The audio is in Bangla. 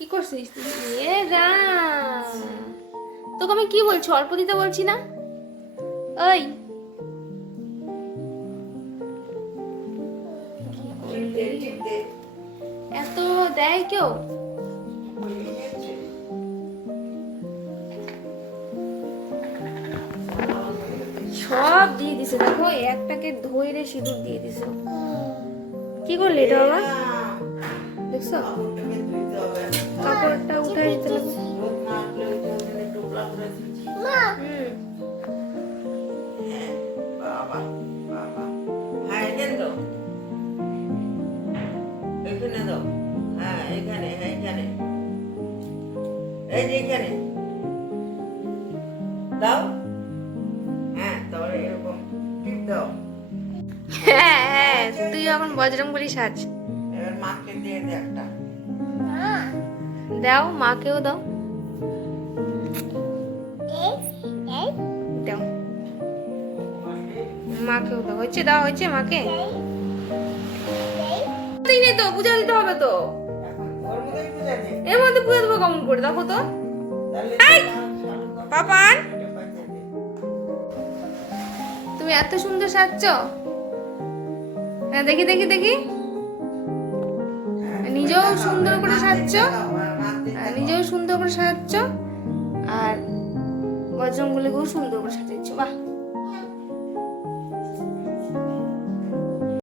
কি করছিস এ রাম। তোকে আমি কি বলছি? অল্প দিতে বলছি না? ওই। এত দেয় কেউ? সব দিয়ে দিছে। দেখো, এক প্যাকেট ধইরে সিঁদুর দিয়ে দিছে। কি করলি এটা বাবা? দেখছ? কাপড়টা উঠে দিতে এখানে দাও হ্যাঁ এখানে হ্যাঁ এখানে। এই যে এখানে। দাও। হ্যাঁ তাহলে এরকম টিপ দাও। হ্যাঁ হ্যাঁ তুই এখন বজরং বলি সাজ। এবার মাকে দিয়ে দে একটা। দাও, মাকেও দাও। দাও। মাকেও দাও। হচ্ছে দাও হচ্ছে মাকে। দিই নেই তো, পূজা দিতে হবে তো। এর মধ্যে পূজা দেবো কেমন করে, দেখো তো। পাপান। তুমি এত সুন্দর সাজছ। হ্যাঁ দেখি দেখি দেখি। নিজেও সুন্দর করে সাজছ। করে সাজাচ্ছ। আর বজরঙ্গলিকেও সুন্দর করে সাজাচ্ছ বাহ!